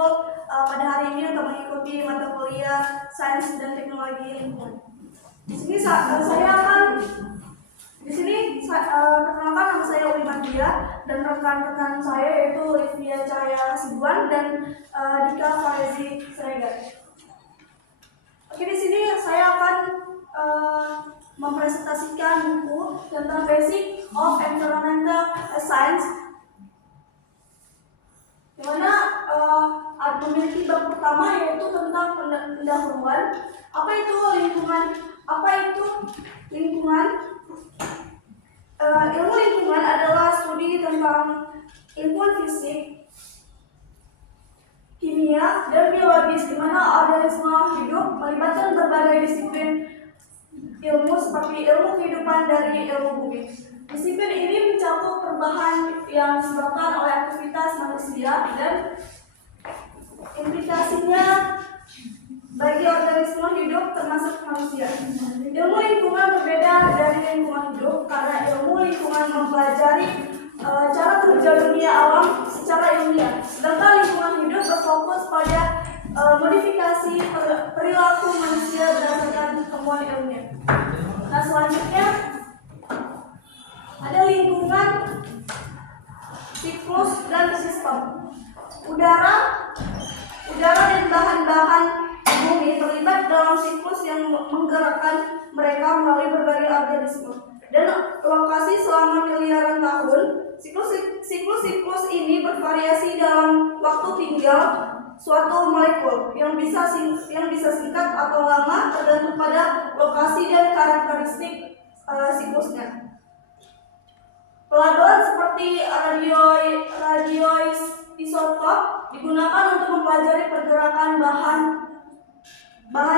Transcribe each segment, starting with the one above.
berkumpul pada hari ini untuk mengikuti mata kuliah Sains dan Teknologi Lingkungan. Di sini perkenalkan nama saya Uli Madia dan rekan-rekan saya yaitu Livia Cahaya Sibuan dan Dika Farezi Siregar. Oke, di sini saya akan mempresentasikan buku tentang Basic of Environmental Science, di mana memiliki bab pertama yaitu tentang pendahuluan. Apa itu lingkungan? Ilmu lingkungan adalah studi tentang lingkungan fisik, kimia, dan biologis, di mana organisme hidup melibatkan berbagai disiplin ilmu seperti ilmu kehidupan dari ilmu bumi. Disiplin ini mencakup perubahan yang disebabkan oleh aktivitas manusia dan implikasinya bagi organisme hidup termasuk manusia. Ilmu lingkungan berbeda dari lingkungan hidup karena ilmu lingkungan mempelajari cara kerja dunia alam secara ilmiah, sedangkan lingkungan hidup berfokus pada modifikasi perilaku manusia berdasarkan temuan ilmiah. Nah, selanjutnya ada lingkungan, siklus, dan sistem. Udara dan bahan-bahan bumi terlibat dalam siklus yang menggerakkan mereka melalui berbagai organisme dan lokasi selama miliaran tahun. Siklus ini bervariasi dalam waktu tinggal suatu molekul yang bisa singkat atau lama tergantung pada lokasi dan karakteristik siklusnya. Pelabelan seperti radioisotop digunakan untuk mempelajari pergerakan bahan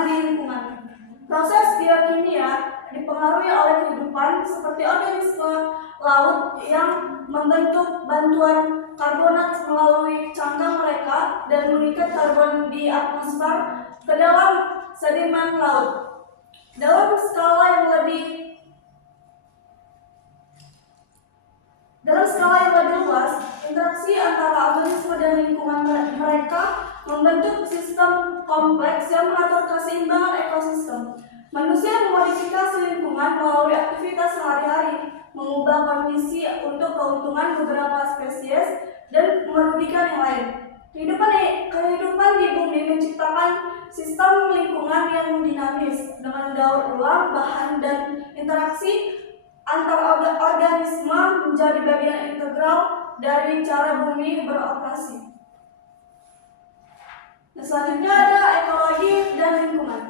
di lingkungan. Proses biokimia dipengaruhi oleh kehidupan seperti organisme laut yang membentuk bantuan karbonat melalui cangkang mereka dan mengikat karbon di atmosfer ke dalam sedimen laut. Dalam skala yang lebih luas, interaksi antara organisme dan lingkungan mereka membentuk sistem kompleks yang mengatur keseimbangan ekosistem. Manusia memodifikasi lingkungan melalui aktivitas sehari-hari, mengubah kondisi untuk keuntungan beberapa spesies dan merugikan yang lain. Kehidupan di bumi menciptakan sistem lingkungan yang dinamis dengan daur ulang bahan dan interaksi antar organisme menjadi bagian integral dari cara bumi beroperasi. Nah, selanjutnya ada ekologi dan lingkungan.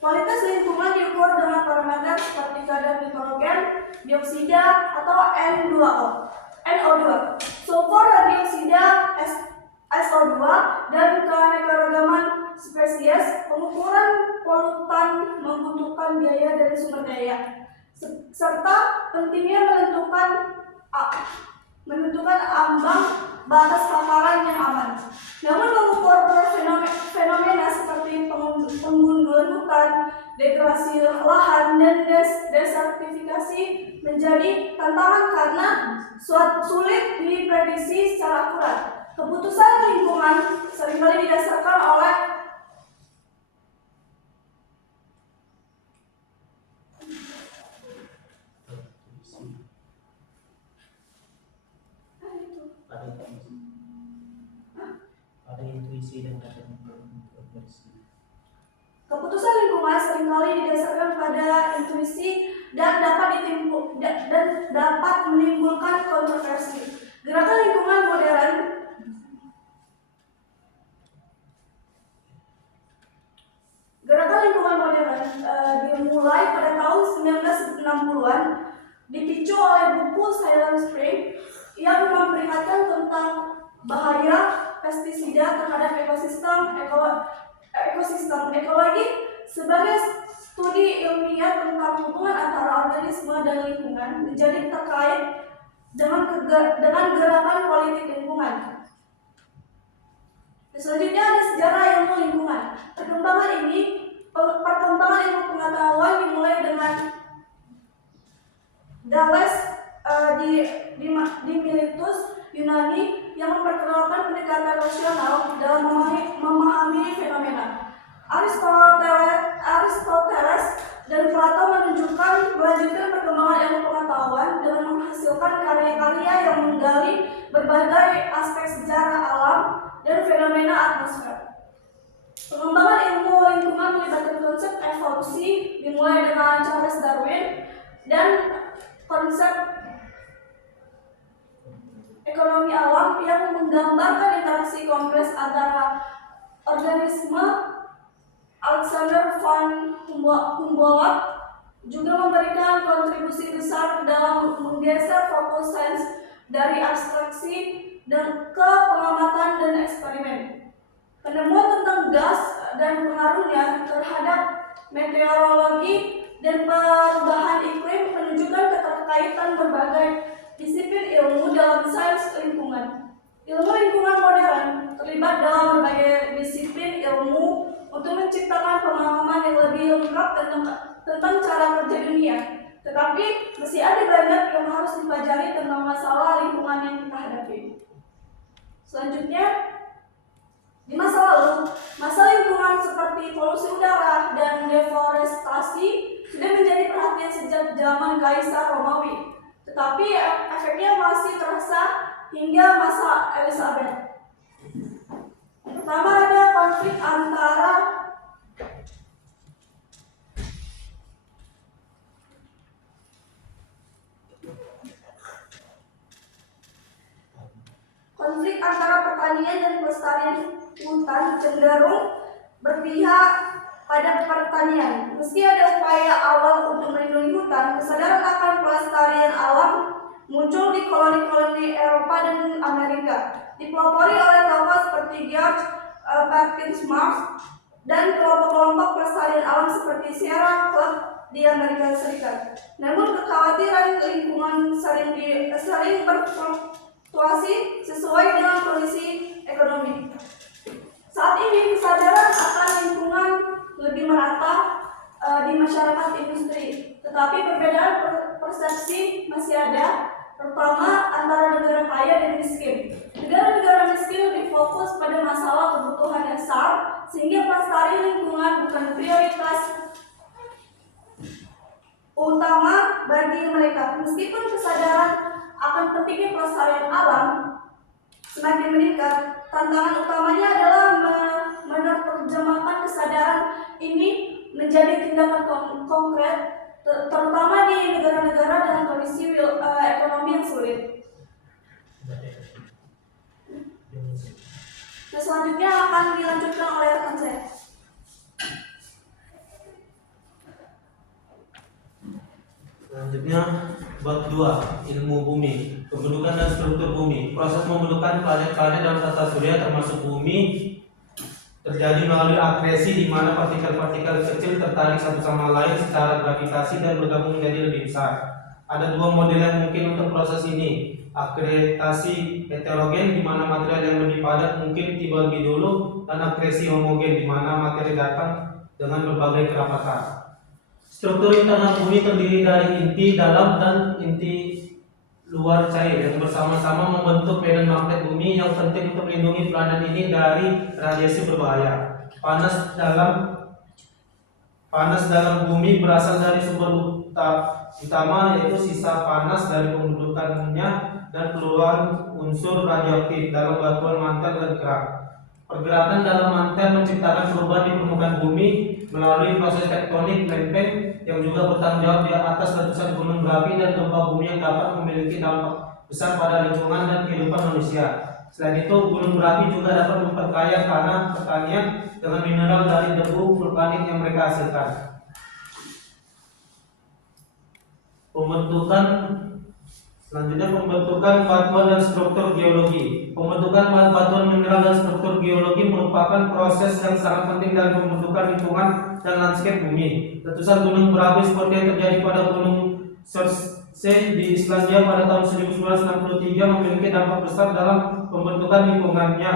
Kualitas lingkungan diukur dengan parameter seperti kadar nitrogen, dioksida, atau NO2, sulfur dioksida, SO2, dan keanekaragaman spesies. Pengukuran polutan membutuhkan biaya dari sumber daya, serta pentingnya menentukan ambang batas paparan yang aman. Namun mengukur fenomena seperti penggundulan hutan, degradasi lahan, dan desertifikasi menjadi tantangan karena sulit diprediksi secara akurat. Keputusan lingkungan seringkali didasarkan oleh pada intuisi dan dapat menimbulkan kontroversi. Gerakan lingkungan modern dimulai pada tahun 1960-an, dipicu oleh buku Silent Spring yang memperingatkan tentang bahaya pestisida terhadap ekosistem. Ekologi sebagai studi ilmiah tentang hubungan antara organisme dan lingkungan menjadi terkait dengan gerakan politik lingkungan. Selanjutnya ada sejarah ilmu lingkungan. Perkembangan ilmu pengetahuan dimulai dengan Thales di Miletus Yunani yang memperkenalkan pendekatan rasional melanjutkan perkembangan ilmu pengetahuan dengan menghasilkan karya-karya yang menggali berbagai aspek sejarah alam dan fenomena atmosfer. Pengembangan ilmu lingkungan melibatkan konsep evolusi dimulai dengan Charles Darwin dan konsep ekonomi alam yang menggambarkan interaksi kompleks antara organisme. Alexander van Humboldt juga memberikan kontribusi besar dalam menggeser fokus sains dari abstraksi dan ke pengamatan dan eksperimen. Penemuan tentang gas dan pengaruhnya terhadap meteorologi dan perubahan iklim menunjukkan keterkaitan berbagai disiplin ilmu dalam sains lingkungan. Ilmu lingkungan modern terlibat dalam berbagai disiplin ilmu untuk menciptakan pemahaman yang lebih lengkap tentang cara kerja dunia. Tetapi masih ada banyak yang harus dipelajari tentang masalah lingkungan yang kita hadapi. Selanjutnya, di masa lalu, masalah lingkungan seperti polusi udara dan deforestasi sudah menjadi perhatian sejak zaman Kaisar Romawi. Tetapi efeknya masih terasa hingga masa Elizabeth. Pertama, ada konflik antara pertanian dan pelestarian hutan cenderung berpihak pada pertanian. Meski ada upaya awal untuk melindungi hutan, kesadaran akan pelestarian alam muncul di koloni-koloni Eropa dan Amerika, dipelopori oleh tokoh seperti George Perkins Marsh dan kelompok-kelompok pelestarian alam seperti Sierra Club di Amerika Serikat. Namun kekhawatiran lingkungan sering berfluktuasi sesuai dengan kondisi ekonomi. Saat ini kesadaran akan lingkungan lebih merata di masyarakat industri, tetapi perbedaan persepsi masih ada, terutama antara negara kaya dan miskin. Negara-negara miskin lebih fokus pada masalah kebutuhan dasar, sehingga pelestarian lingkungan bukan prioritas utama bagi mereka. Meskipun kesadaran akan pentingnya pelestarian alam semakin meningkat, tantangan utamanya adalah menerjemahkan kesadaran ini menjadi tindakan konkret, terutama di negara-negara dengan kondisi ekonomi yang sulit. Nah, selanjutnya akan dilanjutkan oleh rekan saya. Selanjutnya bab 2, ilmu bumi, pembentukan dan struktur bumi. Proses pembentukan planet-planet dalam tata surya termasuk bumi terjadi melalui akresi di mana partikel-partikel kecil tertarik satu sama lain secara gravitasi dan bergabung menjadi lebih besar. Ada dua model yang mungkin untuk proses ini. Akretasi heterogen di mana material yang lebih padat mungkin tiba lebih dulu, dan akresi homogen di mana materi datang dengan berbagai kerapatan. Struktur internal bumi terdiri dari inti dalam dan inti luar cair yang bersama-sama membentuk medan magnet bumi yang penting untuk melindungi planet ini dari radiasi berbahaya. Panas dalam bumi berasal dari sumber utama, yaitu sisa panas dari pembentukannya dan keluaran unsur radioaktif dalam batuan mantel dan kerak. Pergerakan dalam mantel menciptakan perubahan di permukaan bumi melalui proses tektonik lempeng yang juga bertanggung jawab di atas letusan gunung berapi dan gempa bumi yang dapat memiliki dampak besar pada lingkungan dan kehidupan manusia. Selain itu, gunung berapi juga dapat memperkaya tanah pertanian dengan mineral dari debu vulkanik yang mereka hasilkan. Selanjutnya pembentukan batuan dan struktur geologi. Pembentukan batuan mineral dan struktur geologi merupakan proses yang sangat penting dalam pembentukan lingkungan dan landscape bumi. Letusan gunung berapi seperti yang terjadi pada gunung Surtsey di Islandia pada tahun 1963 memiliki dampak besar dalam pembentukan lingkungannya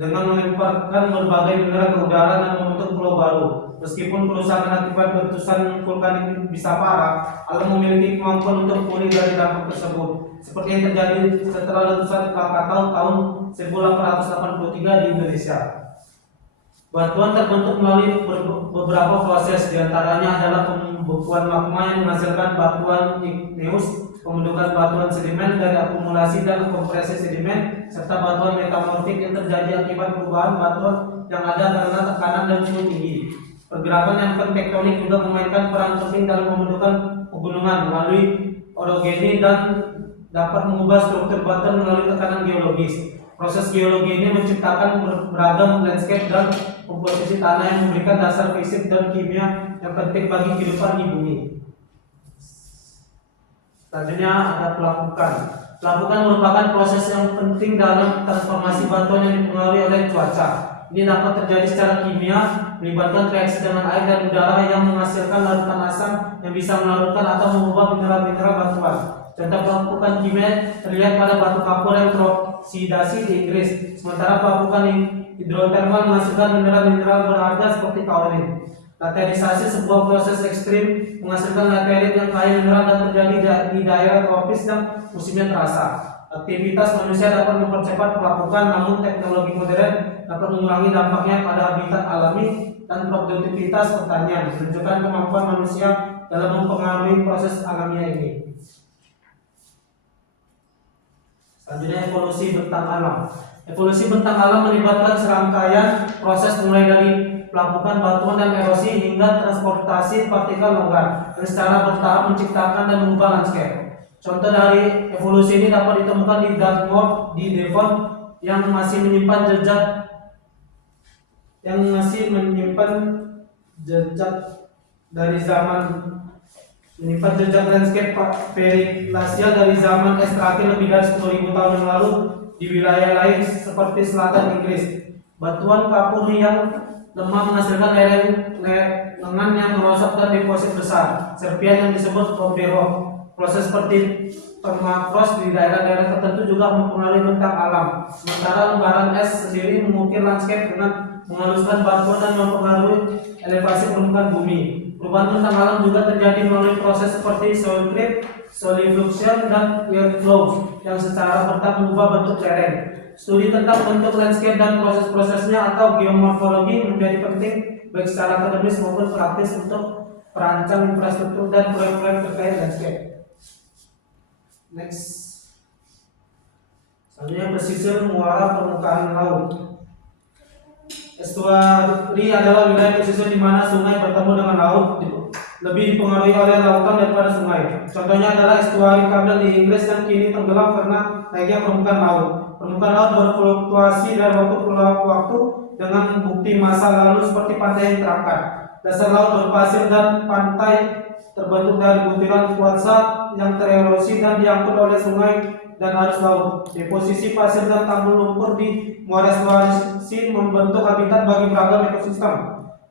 dengan melemparkan berbagai mineral ke udara dan membentuk pulau baru. Meskipun kerusakan akibat letusan vulkanik bisa parah, alam memiliki kemampuan untuk pulih dari dampak tersebut, seperti yang terjadi setelah letusan Krakatau tahun 1883 di Indonesia. Batuan terbentuk melalui beberapa proses, diantaranya adalah pembekuan magma yang menghasilkan batuan igneus, pembentukan batuan sedimen dari akumulasi dan kompresi sedimen, serta batuan metamorfik yang terjadi akibat perubahan batuan yang ada karena tekanan dan suhu tinggi. Pergerakan yang tektonik juga memainkan peran penting dalam pembentukan pegunungan melalui orogeni dan dapat mengubah struktur batuan melalui tekanan geologis. Proses geologi ini menciptakan beragam landscape dan komposisi tanah yang memberikan dasar fisik dan kimia yang penting bagi kehidupan di bumi. Selanjutnya ada pelapukan. Pelapukan merupakan proses yang penting dalam transformasi batuan yang dipengaruhi oleh cuaca. Ini dapat terjadi secara kimia, melibatkan reaksi dengan air dan udara yang menghasilkan larutan asam yang bisa melarutkan atau mengubah mineral-mineral batuan. Contoh pelapukan kimia terlihat pada batu kapur yang teroksidasi di Inggris, sementara pelapukan hidrotermal menghasilkan mineral-mineral berharga seperti kaolin. Laterisasi sebuah proses ekstrim menghasilkan laterit yang kaya mineral dan terjadi di daerah tropis yang musimnya terasa. Aktivitas manusia dapat mempercepat pelapukan, namun teknologi modern dapat mengurangi dampaknya pada habitat alami dan produktivitas pertanian, menunjukkan kemampuan manusia dalam mempengaruhi proses alamiah ini. Selanjutnya evolusi bentang alam. Evolusi bentang alam melibatkan serangkaian proses mulai dari pelapukan batuan dan erosi hingga transportasi partikel longgar yang secara bertahap menciptakan dan mengubah landscape. Contoh dari evolusi ini dapat ditemukan di Dartmouth di Devon yang masih menyimpan jejak landscape periglasial dari zaman es terakhir lebih dari 10.000 tahun yang lalu di wilayah lain seperti selatan Inggris. Batuan kapur yang lemah menghasilkan lengan yang merosot dan deposit besar serpian yang disebut Combe Rock. Proses seperti permafrost di daerah-daerah tertentu juga mempengaruhi bentang alam. Sementara lembaran es sendiri mengukir landscape dengan menghaluskan batuan dan mempengaruhi elevasi permukaan bumi. Perubahan bentang alam juga terjadi melalui proses seperti soil creep, solifluction, dan earth flow yang secara bertahap mengubah bentuk lereng. Studi tentang bentuk landscape dan proses-prosesnya atau geomorfologi menjadi penting baik secara akademis maupun praktis untuk perancang infrastruktur dan proyek-proyek terkait landscape. Next. Selanjutnya pesisir muara permukaan laut. Estuari adalah wilayah pesisir di mana sungai bertemu dengan laut, lebih dipengaruhi oleh lautan daripada sungai. Contohnya adalah estuari Kabel di Inggris yang kini tenggelam karena naiknya permukaan laut. Permukaan laut berfluktuasi dari waktu ke waktu dengan bukti masa lalu seperti pantai yang terangkat. Dasar laut berpasir dan pantai terbentuk dari butiran kuarsa yang tererosi dan diangkut oleh sungai dan arus laut. Deposisi pasir dan tanggul lumpur di muara estuari membentuk habitat bagi beragam ekosistem.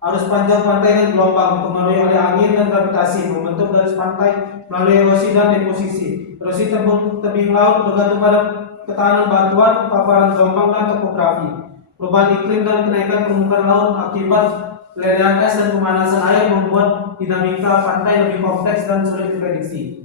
Arus panjang pantai dan gelombang dipengaruhi oleh angin dan gravitasi, membentuk garis pantai melalui erosi dan deposisi. Erosi tebing laut bergantung pada ketahanan batuan, paparan gelombang, dan topografi. Perubahan iklim dan kenaikan permukaan laut akibat lelehan es dan pemanasan air membuat dinamika pantai lebih kompleks dan sulit diprediksi.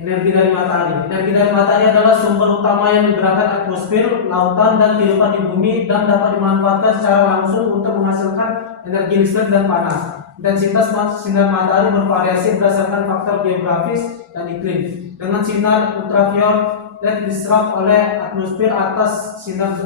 Energi dari matahari. Energi dari matahari adalah sumber utama yang menggerakkan atmosfer, lautan, dan kehidupan di bumi dan dapat dimanfaatkan secara langsung untuk menghasilkan energi listrik dan panas. Intensitas sinar matahari bervariasi berdasarkan faktor geografis dan iklim. Dengan sinar ultraviolet diserap oleh atmosfer atas sinar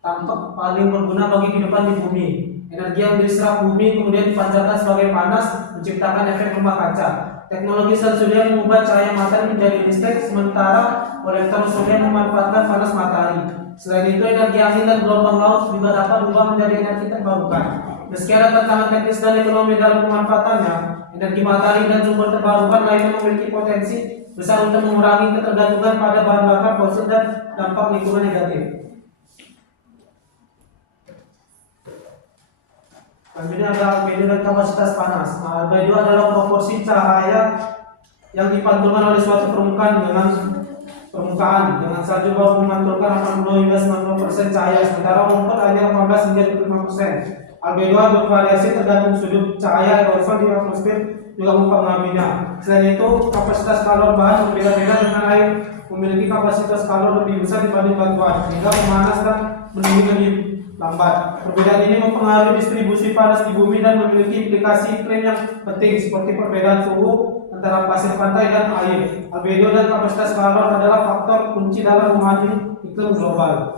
tampak paling berguna bagi kehidupan di bumi. Energi yang diserap bumi kemudian dipancarkan sebagai panas, menciptakan efek rumah kaca. Teknologi sel surya mengubah cahaya matahari menjadi listrik, sementara kolektor surya memanfaatkan panas matahari. Selain itu, energi angin dan gelombang laut juga dapat berubah menjadi energi terbarukan. Meski ada tantangan teknis dan ekonomi dalam pemanfaatannya, energi matahari dan sumber terbarukan lainnya memiliki potensi besar untuk mengurangi ketergantungan pada bahan bakar fosil dan dampak lingkungan negatif. Selanjutnya ada albedo dan kapasitas panas. Albedo adalah proporsi cahaya yang dipantulkan oleh suatu permukaan dengan salju bawah memantulkan 80 hingga 90% cahaya, sementara lumpur hanya 15 hingga 25%. Albedo bervariasi tergantung sudut cahaya aerosol di atmosfer juga mempengaruhinya. Selain itu, kapasitas kalor bahan berbeda-beda dengan air memiliki kapasitas kalor lebih besar dibanding batuan, sehingga pemanas dan mendidih lambat. Perbedaan ini mempengaruhi distribusi panas di bumi dan memiliki implikasi iklim yang penting seperti perbedaan suhu antara pasir pantai dan air. Albedo dan kapasitas kalor adalah faktor kunci dalam memahami iklim global.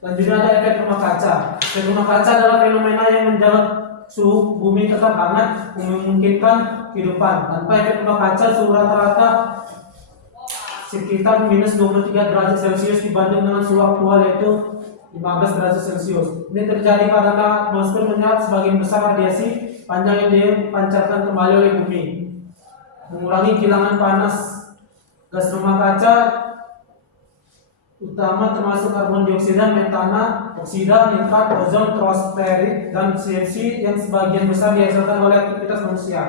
Selanjutnya ada efek rumah kaca. Efek rumah kaca adalah fenomena yang menjaga suhu bumi tetap hangat, memungkinkan kehidupan. Tanpa efek rumah kaca, suhu rata-rata sekitar minus 23 derajat Celcius dibanding dengan suhu aktual yaitu 15 derajat Celcius. Ini terjadi karena atmosfer menyerap sebagian besar radiasi panjang yang dipancarkan kembali oleh bumi, mengurangi kilangan panas. Gas rumah kaca utama termasuk karbon dioksida, metana, oksida, nitrat, ozon, troposferik, dan CFC yang sebagian besar dihasilkan oleh aktivitas manusia.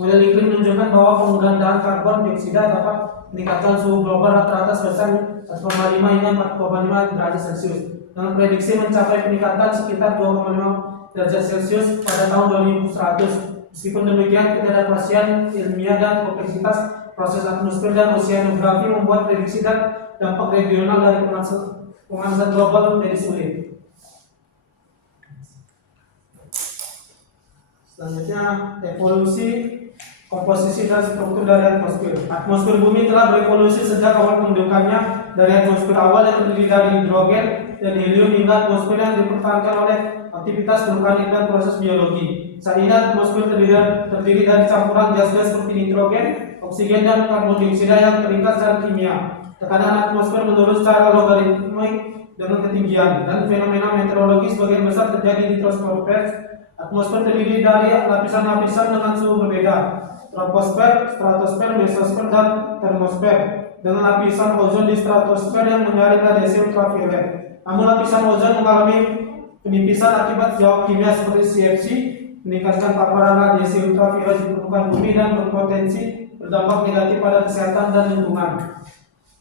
Model iklim menunjukkan bahwa penggandaan karbon dioksida dapat meningkatkan suhu global rata-rata sebesar 1,5 hingga 4,5 derajat Celcius, dengan prediksi mencapai peningkatan sekitar 2,5 derajat Celcius pada tahun 2100. Meskipun demikian, ketidakpastian ilmiah dan kompleksitas proses atmosfer dan oseanografi membuat prediksi dan dampak regional dari pemanasan global menjadi sulit. Selanjutnya, evolusi komposisi dan struktur dari atmosfer. Atmosfer bumi telah berevolusi sejak awal pembentukannya dari atmosfer awal yang terdiri dari hidrogen dan helium hingga atmosfer yang dipertahankan oleh aktivitas vulkanik dan proses biologi. Saat ini atmosfer terdiri dari campuran gas-gas seperti nitrogen, oksigen, dan karbon dioksida yang terikat secara kimia. Tekanan atmosfer menurun secara logaritmik dengan ketinggian, dan fenomena meteorologi sebagian besar terjadi di troposfer. Atmosfer terdiri dari lapisan-lapisan dengan suhu berbeda: troposfer, stratosfer, mesosfer, dan termosfer, dengan lapisan ozon di stratosfer yang menyaring radiasi ultraviolet. Namun lapisan ozon mengalami penipisan akibat jawab kimia seperti CFC, meningkatkan paparan radiasi ultraviolet di permukaan bumi dan berpotensi berdampak negatif pada kesehatan dan lingkungan.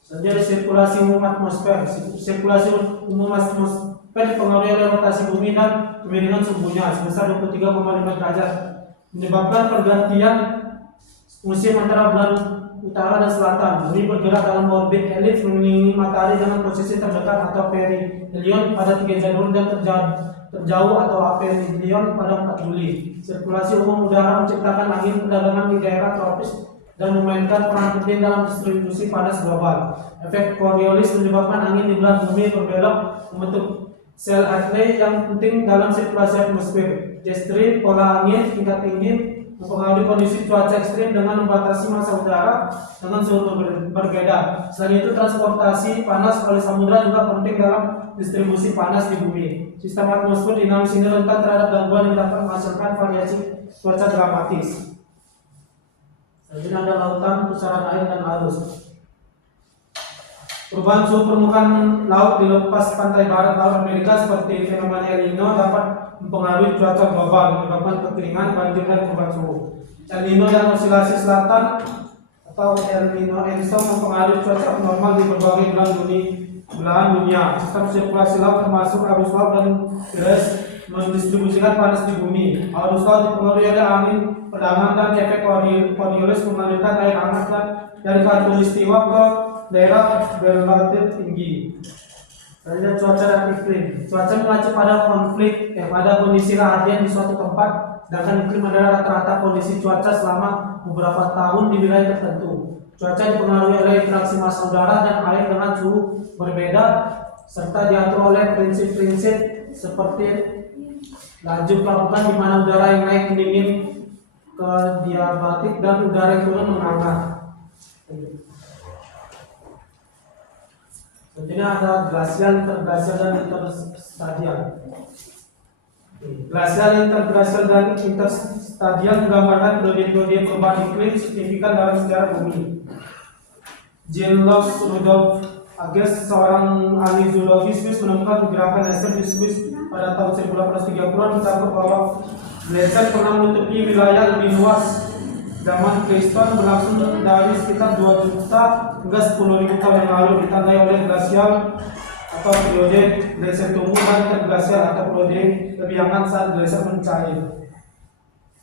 Selanjutnya, sirkulasi umum atmosfer. Sirkulasi umum atmosfer dipengaruhi oleh rotasi bumi dan kemiringan suhunya sebesar 23,5 derajat, menyebabkan pergantian musim antara bulan utara dan selatan. Bumi bergerak dalam orbit elips mengelilingi matahari dengan posisi terdekat atau perihelion pada 3 Januari dan terjauh atau aphelion pada 4 Juli. Sirkulasi umum udara menciptakan angin perdagangan di daerah tropis dan memainkan peran penting dalam distribusi panas global. Efek Coriolis menyebabkan angin di belahan bumi berbelok membentuk sel Hartley yang penting dalam sirkulasi atmosfer. Jet stream, pola angin tingkat tinggi mempengaruhi kondisi cuaca ekstrim dengan membatasi massa udara dengan suhu berbeda. Selain itu, transportasi panas oleh samudra juga penting dalam distribusi panas di bumi. Sistem atmosfer dinamis ini rentan terhadap gangguan yang dapat menghasilkan variasi cuaca dramatis. Selanjutnya ada lautan, pusaran air, dan arus. Perubahan suhu permukaan laut di lepas pantai barat Laut Amerika seperti fenomena El Nino dapat mempengaruhi cuaca global, menyebabkan kekeringan, banjir, dan perubahan suhu. El Nino dan osilasi selatan atau El Nino Enso mempengaruhi cuaca abnormal di berbagai belahan dunia. Sistem sirkulasi laut termasuk arus laut dan deras mendistribusikan panas di bumi. Arus laut dipengaruhi oleh angin pedangan dan efek Coriolis mengalirkan air hangat dari khatulistiwa ke daerah berlatitude tinggi. Selanjutnya, cuaca dan iklim. Cuaca mengacu pada pada kondisi harian di suatu tempat, sedangkan iklim adalah rata-rata kondisi cuaca selama beberapa tahun di wilayah tertentu. Cuaca dipengaruhi oleh interaksi massa udara dan air dengan suhu berbeda, serta diatur oleh prinsip-prinsip seperti laju pelapukan di mana udara yang naik mendingin ke diabatik dan udara yang turun menghangat. Selanjutnya ada glasial, interglasial, dan interstadial. Glasial, interglasial, dan interstadial menggambarkan periode-periode perubahan iklim signifikan dalam sejarah bumi. Jean-Louis Rudolph Agassiz, seorang ahli zoologi Swiss, menemukan pergerakan glacier di Swiss pada tahun 1830-an, mencatat bahwa glacier pernah menutupi wilayah lebih luas. Zaman Keiston berlangsung dari sekitar 2 juta hingga 10.000 tahun yang lalu, ditandai oleh glasial atau periode glacier tumbuh dan interglasial atau periode lebih hangat saat glacier mencair.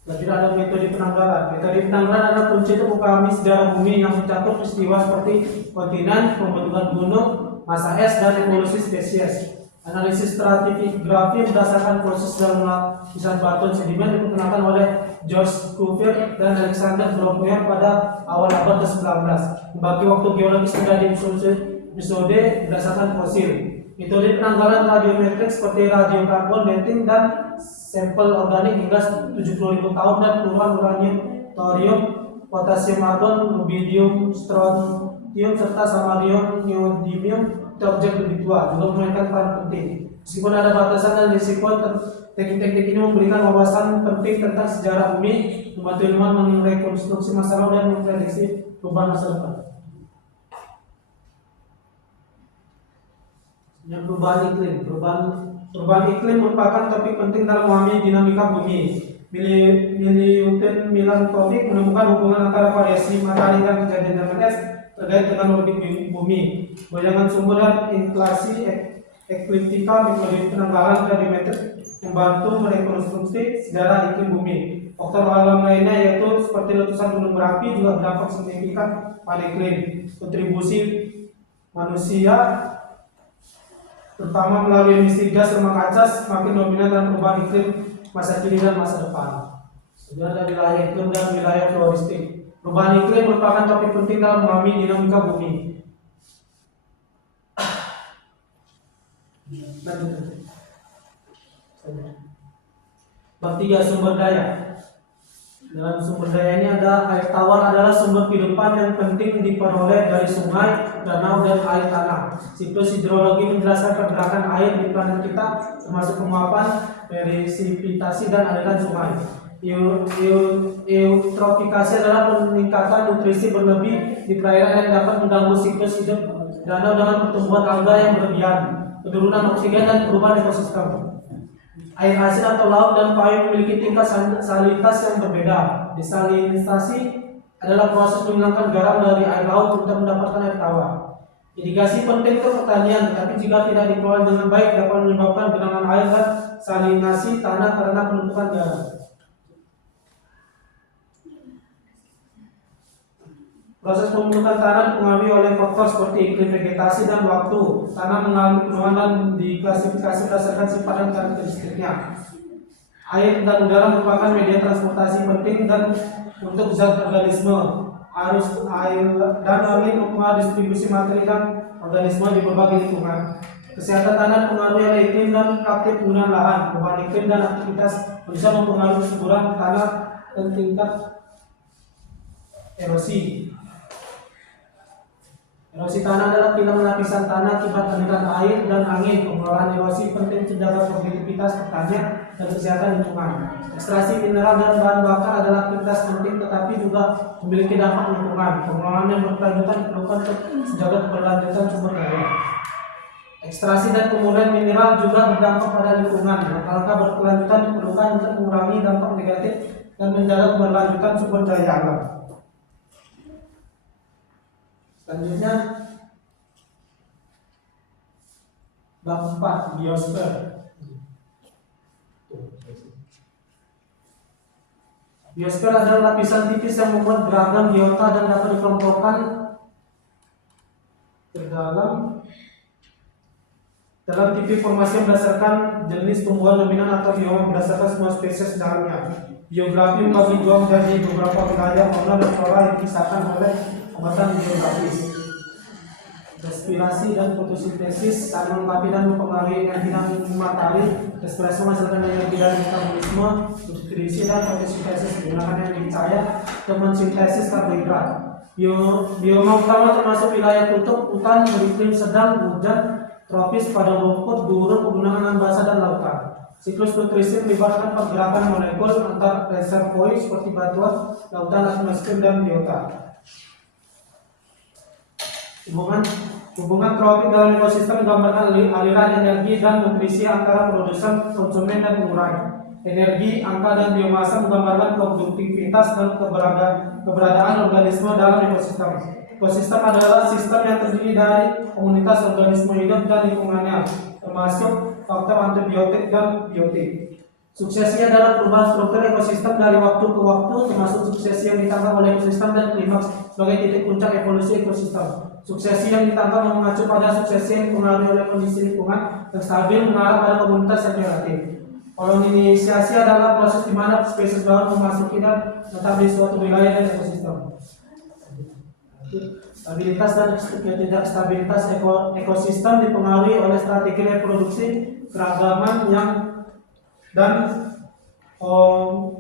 Jadi ada metode penanggalan. Metode penanggalan adalah kunci untuk memahami sejarah bumi yang mencakup peristiwa seperti kontinen, pembentukan gunung, masa es, dan evolusi spesies. Analisis stratigrafi berdasarkan proses dalam lapisan batu dan sedimen diperkenalkan oleh George Cuvier dan Alexander Brongniart pada awal abad ke-19. Membagi waktu geologis menjadi episode berdasarkan fosil. Metode penanggalan radiometrik seperti radiokarbon dating dan sampel organik hingga 70.000 tahun dan peluruhan uranium, thorium, potasium argon, rubidium, strontium serta samarium, neodymium objek lebih tua juga memainkan peran penting. Meskipun ada batasan dan risiko, teknik-teknik ini memberikan wawasan penting tentang sejarah bumi, membantu ilmuwan merekonstruksi masa lalu dan memprediksi perubahan masa depan. Yang perubahan iklim merupakan topik penting dalam memahami dinamika bumi. Miliutin Milankovic menemukan hubungan antara variasi matahari dan kejadian geologis terkait dengan orbit bumi. Goyangan sumber dan inflasi ekliptika metode penanggalan radiometrik membantu merekonstruksi sejarah iklim bumi. Faktor alam lainnya yaitu seperti letusan gunung berapi juga berdampak signifikan pada iklim. Kontribusi manusia terutama melalui emisi gas rumah kaca semakin dominan dalam perubahan iklim masa kini dan masa depan. Sebenarnya ada wilayah iklim dan wilayah floristik. Perubahan iklim merupakan topik penting dalam memahami dinamika bumi. Bab 3 sumber daya. Dalam sumber daya ini ada air tawar adalah sumber kehidupan yang penting diperoleh dari sungai, danau, dan air tanah. Siklus hidrologi menjelaskan pergerakan air di planet kita, termasuk penguapan, presipitasi, dan aliran sungai. Eutrofikasi adalah peningkatan nutrisi berlebih di perairan yang dapat mengganggu siklus hidup danau dengan pertumbuhan alga yang berlebihan, penurunan oksigen, dan perubahan ekosistem. Air asin atau laut dan payung memiliki tingkat salinitas yang berbeda. Desalinisasi adalah proses menghilangkan garam dari air laut untuk mendapatkan air tawar. Irigasi penting untuk pertanian, tetapi jika tidak dikelola dengan baik dapat menyebabkan genangan air dan salinasi tanah karena penumpukan garam. Proses pembentukan tanah dipengaruhi oleh faktor seperti iklim, vegetasi, dan waktu. Tanah mengalami penurunan dan diklasifikasi berdasarkan sifat dan karakteristiknya. Air dan udara merupakan media transportasi penting dan untuk zat organisme. Arus air dan angin mempengaruhi distribusi materi dan organisme di berbagai lingkungan. Kesehatan tanah dipengaruhi oleh iklim dan praktik penggunaan lahan. Perubahan iklim dan aktivitas bisa mempengaruhi kesuburan tanah dan tingkat erosi. Erosi tanah adalah hilang lapisan tanah akibat aliran air dan angin. Pengelolaan erosi penting untuk menjaga produktivitas pertanian dan kesehatan lingkungan. Ekstraksi mineral dan bahan bakar adalah aktivitas penting tetapi juga memiliki dampak lingkungan. Pengelolaan yang berkelanjutan diperlukan untuk menjaga keberlanjutan sumber daya. Ekstraksi dan pemurnian mineral juga berdampak pada lingkungan. Langkah-langkah berkelanjutan diperlukan untuk mengurangi dampak negatif dan menjaga keberlanjutan sumber daya alam. Selanjutnya bab 4 biosfer. Biosfer adalah lapisan tipis yang memuat beragam biota dan dapat dikelompokkan dalam tipe formasi berdasarkan jenis tumbuhan dominan atau bioma berdasarkan semua spesies dalamnya. Biografi membagi dua menjadi beberapa wilayah fauna dan flora yang dipisahkan oleh hambatan geografis. Respirasi dan fotosintesis saling melengkapi dan mempengaruhi energi dan matahari. Respirasi menghasilkan energi dari metabolisme, nutrisi, dan fotosintesis menggunakan energi cahaya dan mensintesis karbohidrat. Bioma utama termasuk wilayah kutub, hutan beriklim sedang, hujan, tropis, padang rumput, gurun, pegunungan basah, dan lautan. Siklus nutrisi melibatkan pergerakan molekul antar reservoir seperti batuan, lautan, atmosfer, dan biota. Hubungan tropik dalam ekosistem menggambarkan aliran energi dan nutrisi antara produsen, konsumen, dan pengurai. Energi, angka, dan biomasa menggambarkan produktivitas dan keberadaan organisme dalam ekosistem. Ekosistem adalah sistem yang terdiri dari komunitas organisme hidup dan lingkungannya, termasuk faktor antibiotik dan biotik. Suksesi adalah perubahan struktur ekosistem dari waktu ke waktu, termasuk suksesi yang ditangkap oleh ekosistem dan klimaks sebagai titik puncak evolusi ekosistem. Suksesi yang ditangkap mengacu pada suksesi yang dipengaruhi oleh kondisi lingkungan yang stabil mengarah pada komunitas yang relatif. Kolonisasi adalah proses di mana spesies baru memasuki dan menetap di suatu wilayah dan ekosistem. Stabilitas dan ketidakstabilitas ekosistem dipengaruhi oleh strategi reproduksi, keragaman yang dan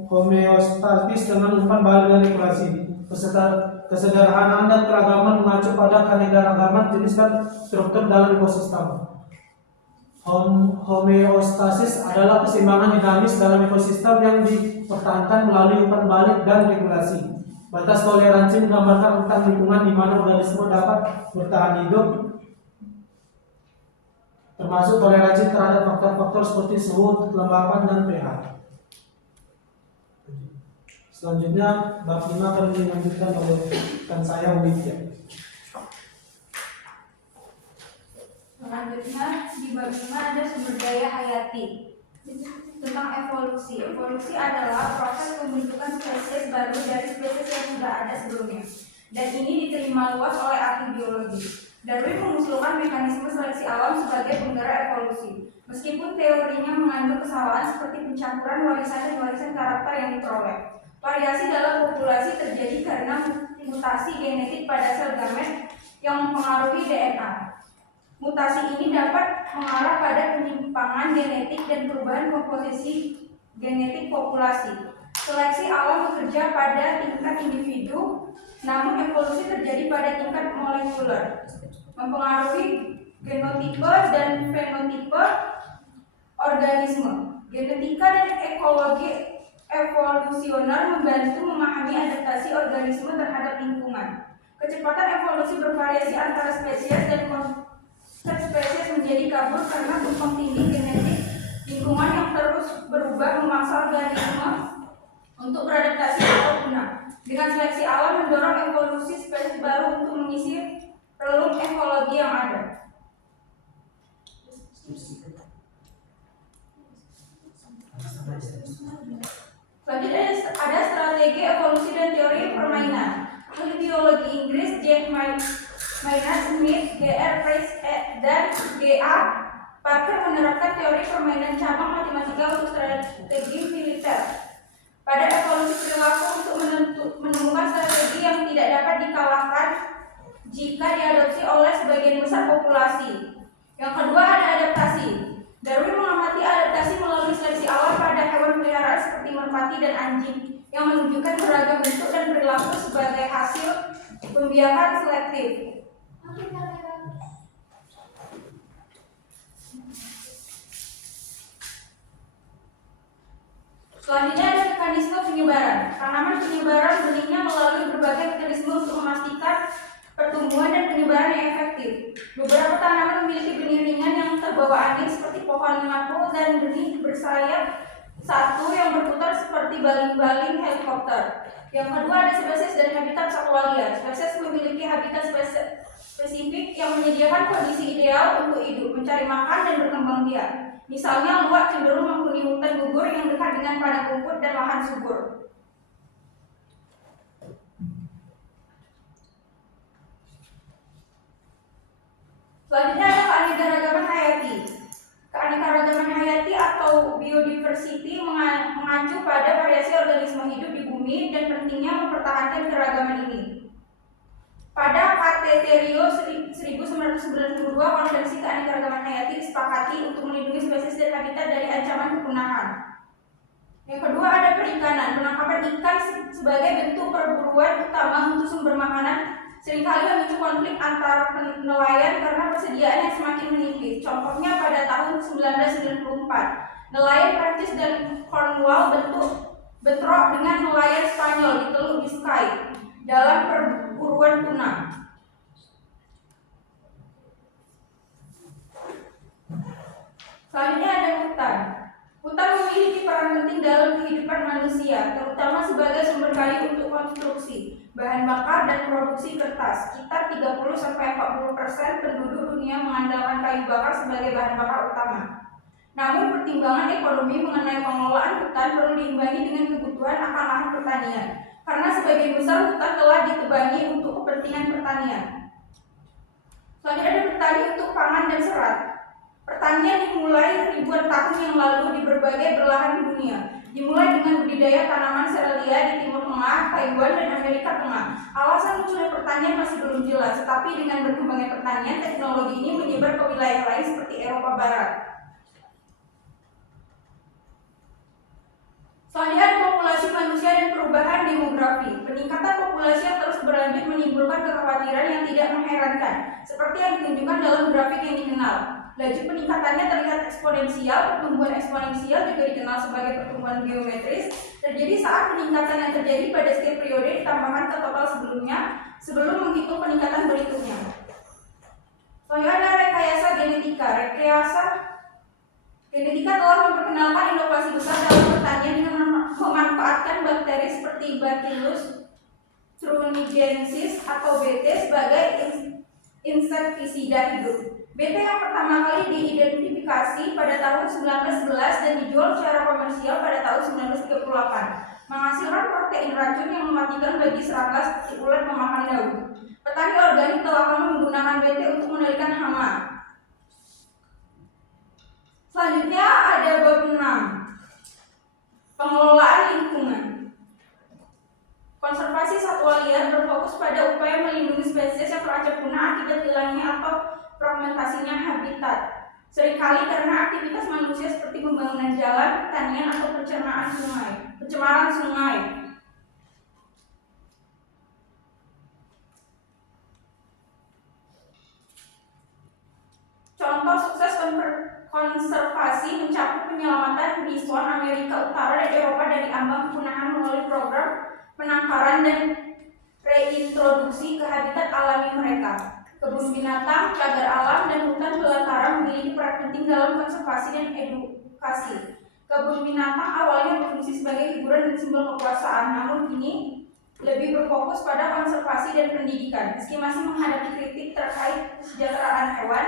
homeostatis dengan umpan balik dan regulasi. Kesederhanaan dan keragaman mengacu pada keanekaragaman jenis dan struktur dalam ekosistem. Homeostasis adalah keseimbangan dinamis dalam ekosistem yang dipertahankan melalui umpan balik dan regulasi. Batas toleransi menggambarkan tentang lingkungan di mana organisme dapat bertahan hidup, termasuk toleransi terhadap faktor-faktor seperti suhu, kelembapan, dan pH. Selanjutnya, bab 5 akan dilanjutkan oleh rekan saya Widya. Selanjutnya di bab 5 ada sumber daya hayati tentang evolusi. Evolusi adalah proses pembentukan spesies baru dari spesies yang sudah ada sebelumnya, dan ini diterima luas oleh ahli biologi. Darwin mengusulkan mekanisme seleksi alam sebagai penggerak evolusi, meskipun teorinya mengandung kesalahan seperti pencampuran warisan dan warisan karakter yang diperoleh. Variasi dalam populasi terjadi karena mutasi genetik pada sel gamet yang mempengaruhi DNA. Mutasi ini dapat mengarah pada penyimpangan genetik dan perubahan komposisi genetik populasi. Seleksi alam bekerja pada tingkat individu, namun evolusi terjadi pada tingkat molekuler, mempengaruhi genotipe dan fenotipe organisme. Genetika dan ekologi evolusioner membantu memahami adaptasi organisme terhadap lingkungan. Kecepatan evolusi bervariasi antara spesies dan spesies menjadi kabur karena tumpang tindih genetik lingkungan yang terus berubah memaksa organisme untuk beradaptasi atau punah. Dengan seleksi alam mendorong evolusi spesies baru untuk mengisi relung ekologi yang ada. Selanjutnya ada strategi evolusi dan teori permainan. Ahli biologi Inggris James Maynard Smith, Gr. Price, dan G.A. Parker menerapkan teori permainan cabang matematika untuk strategi militer. Pada evolusi perilaku untuk menemukan strategi yang tidak dapat dikalahkan jika diadopsi oleh sebagian besar populasi. Yang kedua ada adaptasi. Darwin mengamati adaptasi melalui seleksi alam pada hewan peliharaan seperti merpati dan anjing yang menunjukkan beragam bentuk dan perilaku sebagai hasil pembiakan selektif. Selanjutnya ada mekanisme penyebaran. Tanaman penyebaran benihnya melalui berbagai mekanisme untuk memastikan pertumbuhan dan penyebaran yang efektif. Beberapa tanaman memiliki benih ringan yang terbawa angin seperti pohon maple dan benih bersayap satu yang berputar seperti baling-baling helikopter. Yang kedua ada spesies dan habitat satwa liar. Spesies memiliki habitat spesifik yang menyediakan kondisi ideal untuk hidup, mencari makan, dan berkembang biak. Misalnya luwak cenderung menghuni hutan gugur yang dekat dengan padang rumput dan lahan subur. Selanjutnya ada keanekaragaman hayati. Keanekaragaman hayati atau biodiversity mengacu pada variasi organisme hidup di bumi dan pentingnya mempertahankan keragaman ini. Pada KTT Rio 1992, Konvensi Keanekaragaman Hayati disepakati untuk melindungi spesies dan habitat dari ancaman kepunahan. Yang kedua ada perikanan. Penangkapan ikan sebagai bentuk perburuan utama untuk sumber makanan seringkali memicu konflik antar nelayan karena persediaan yang semakin menipis. Contohnya pada tahun 1994, nelayan Prancis dan Cornwall bentrok dengan nelayan Spanyol di Teluk Biscay dalam perburuan tuna. Selanjutnya ada hutan. Hutan memiliki peran penting dalam kehidupan manusia, terutama sebagai sumber kayu untuk konstruksi, bahan bakar, dan produksi kertas. Sekitar 30-40% penduduk dunia mengandalkan kayu bakar sebagai bahan bakar utama. Namun pertimbangan ekonomi mengenai pengelolaan hutan perlu diimbangi dengan kebutuhan akan lahan pertanian, karena sebagian besar hutan telah ditebangi untuk kepentingan pertanian. Selanjutnya ada petani untuk pangan dan serat. Pertanian dimulai ribuan tahun yang lalu di berbagai belahan dunia. Dimulai dengan budidaya tanaman serelia di Timur Tengah, Taiwan, dan Amerika Tengah. Alasan munculnya pertanian masih belum jelas, tetapi dengan berkembangnya pertanian, teknologi ini menyebar ke wilayah lain seperti Eropa Barat. Selanjutnya ada populasi manusia dan perubahan demografi. Peningkatan populasi yang terus berlanjut menimbulkan kekhawatiran yang tidak mengherankan, seperti yang ditunjukkan dalam grafik yang dikenal. Laju peningkatannya terlihat eksponensial. Pertumbuhan eksponensial juga dikenal sebagai pertumbuhan geometris, terjadi saat peningkatan yang terjadi pada setiap periode ditambahkan ke total sebelumnya sebelum menghitung peningkatan berikutnya. Selanjutnya ada rekayasa genetika. Rekayasa genetika telah memperkenalkan inovasi besar dalam pertanian dengan memanfaatkan bakteri seperti Bacillus thuringiensis atau BT sebagai insektisida hidup. BT yang pertama kali diidentifikasi pada tahun 1911 dan dijual secara komersial pada tahun 1938, menghasilkan protein racun yang mematikan bagi serangga seperti ulat pemakan daun. Petani organik telah lama menggunakan BT untuk mengendalikan hama. Selanjutnya ada bab 6, pengelolaan lingkungan. Konservasi satwa liar berfokus pada upaya melindungi spesies yang terancam punah akibat hilangnya atau fragmentasinya habitat. Seringkali karena aktivitas manusia seperti pembangunan jalan, pertanian, atau pencemaran sungai. Contoh sukses konservasi mencakup penyelamatan bison Amerika Utara dan Eropa dari ambang kepunahan melalui program penangkaran dan reintroduksi ke habitat alami mereka. Kebun binatang, cagar alam, dan hutan belantara memiliki peran penting dalam konservasi dan edukasi. Kebun binatang awalnya berfungsi sebagai hiburan dan simbol kekuasaan, namun kini lebih berfokus pada konservasi dan pendidikan. Meski masih menghadapi kritik terkait kesejahteraan hewan,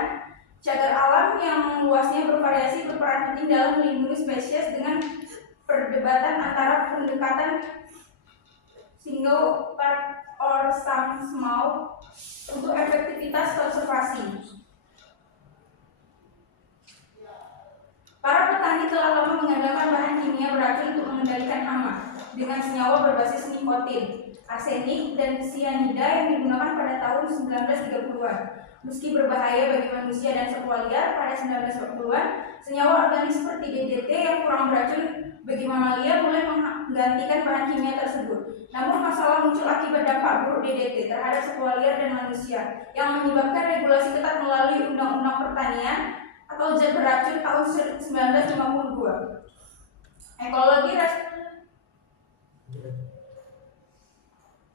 cagar alam yang luasnya bervariasi berperan penting dalam melindungi spesies dengan perdebatan antara pendekatan single part or some small untuk efektivitas konservasi. Para petani telah lama mengandalkan bahan kimia beracun untuk mengendalikan hama dengan senyawa berbasis nikotin, arsenik, dan sianida yang digunakan pada tahun 1930-an. Meski berbahaya bagi manusia dan satwa liar, pada 1940-an, senyawa organik seperti DDT yang kurang beracun bagi mamalia mulai menggantikan bahan kimia tersebut. Namun masalah muncul akibat dampak buruk DDT terhadap satwa liar dan manusia yang menyebabkan regulasi ketat melalui Undang-Undang Pertanian atau zat beracun tahun 1952. Ekologi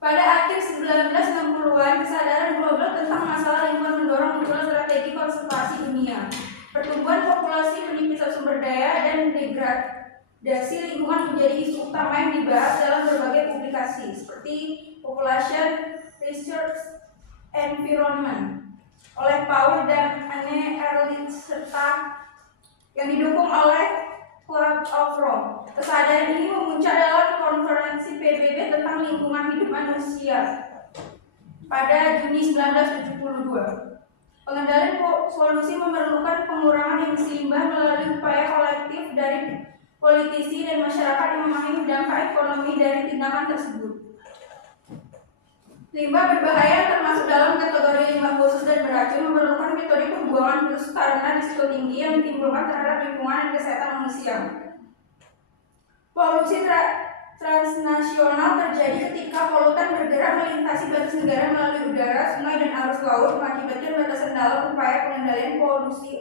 pada akhir 1960-an, kesadaran global tentang masalah lingkungan mendorong munculnya strategi konservasi dunia. Pertumbuhan populasi, penipisan sumber daya, dan degradasi lingkungan menjadi isu utama yang dibahas dalam berbagai publikasi seperti Population Research Environment oleh Paul dan Anne Ehrlich serta yang didukung oleh Club of Rome. Kesadaran ini memuncak dalam konferensi PBB tentang lingkungan hidup manusia pada Juni 1972. Pengendalian polusi memerlukan pengurangan emisi limbah melalui upaya kolektif dari politisi dan masyarakat yang memahami dampak ekonomi dari tindakan tersebut. Limbah berbahaya termasuk dalam kategori limbah khusus dan beracun memerlukan metode pembuangan khusus karena risiko tinggi yang ditimbulkan terhadap lingkungan dan kesehatan manusia. Polusi transnasional terjadi ketika polutan bergerak melintasi batas negara melalui udara, sungai, dan arus laut, mengakibatkan batasan dalam upaya pengendalian polusi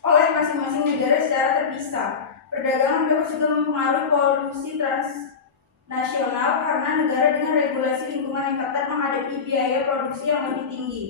oleh masing-masing negara secara terpisah. Perdagangan bebas juga mempengaruhi polusi transnasional karena negara dengan regulasi lingkungan yang ketat menghadapi biaya produksi yang lebih tinggi.